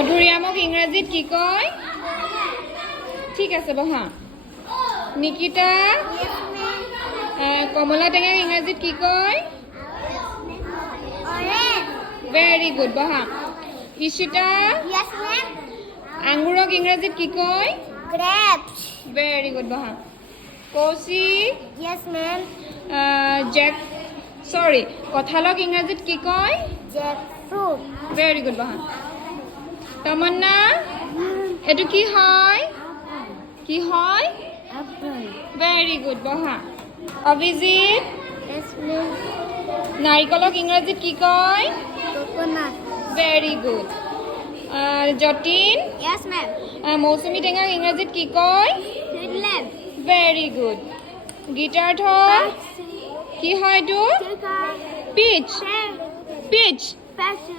মধুৰিআমক ইংৰাজীত কি কয়? ঠিক আছে বহা। নিকিতা কমলা টেঙাক ইংৰাজীত কি কয়? ভেৰি গুড বহা। ঈশিতা আঙুৰক ইংৰাজীত কি কয়? ভেৰি গুড বহা। কৌশিক কঁঠালক ইংৰাজীত কি কয়? ভেৰি গুড বহা। তমন্না এইটো কি হয়? কি হয়? ভেৰি গুড বহা। অভিজিত নাৰিকলক ইংৰাজীত কি কয়? Very good. যতীন মৌচুমী টেঙাক ইংৰাজীত কি কয়? Very good. গীতাৰ্থ কি হয় এইটো? পিচ